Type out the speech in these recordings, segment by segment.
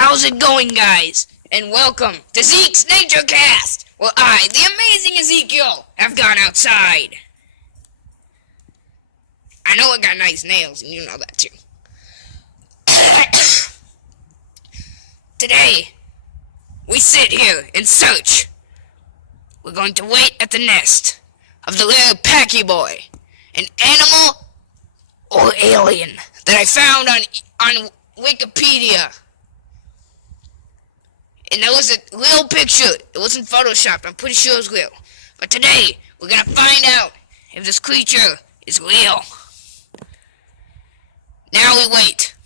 How's it going, guys? And welcome to Zeke's Nature Cast, where I, the amazing Ezekiel, have gone outside. I know I got nice nails, and you know that too. Today, we sit here and search. We're going to wait at the nest of the little packy boy, an animal or alien that I found on Wikipedia. And there was a real picture. It wasn't photoshopped. I'm pretty sure it was real. But today, we're going to find out if this creature is real. Now we wait.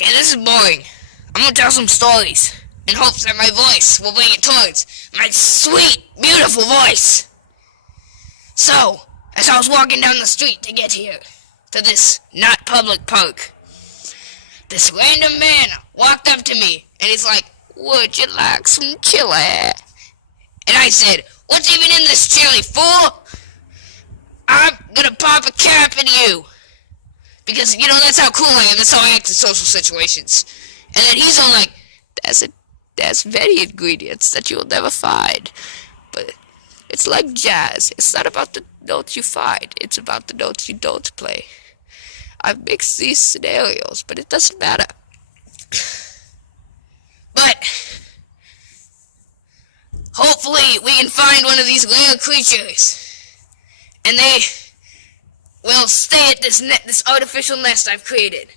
Okay, this is boring. I'm going to tell some stories in hopes that my voice will bring it towards my sweet, beautiful voice. So, as I was walking down the street to get here, to this not public park, this random man walked up to me, and he's like, "Would you like some chili?" And I said, "What's even in this chili, fool? I'm gonna pop a cap in you." Because, you know, that's how cool I am, that's how I act in social situations. And then he's all like, there's many ingredients that you'll never find. But it's like jazz. It's not about the notes you find, it's about the notes you don't play. I've mixed these scenarios, but it doesn't matter. But hopefully we can find one of these rare creatures, and they will stay at this artificial nest I've created.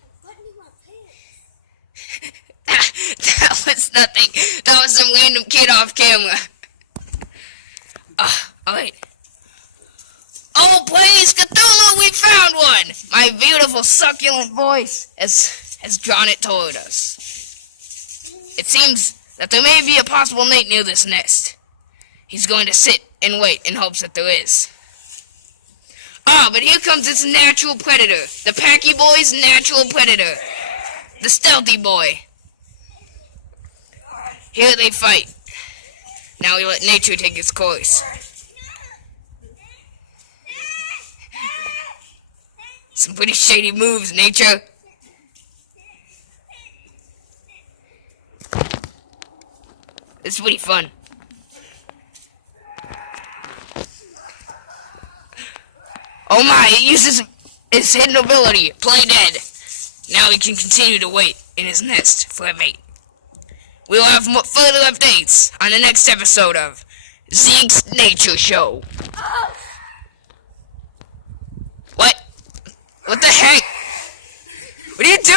That was nothing. That was some random kid off camera. Alright. Oh, please, Cthulhu, we found one! My beautiful, succulent voice has drawn it toward us. It seems that there may be a possible mate near this nest. He's going to sit and wait in hopes that there is. But here comes its natural predator. The packy boy's natural predator. The stealthy boy. Here they fight. Now we let nature take its course. Some pretty shady moves, nature. It's pretty fun. Oh my, it uses its hidden ability, play dead. Now he can continue to wait in his nest for a mate. We will have further updates on the next episode of Zeke's Nature Show. What? What the heck? What are you doing?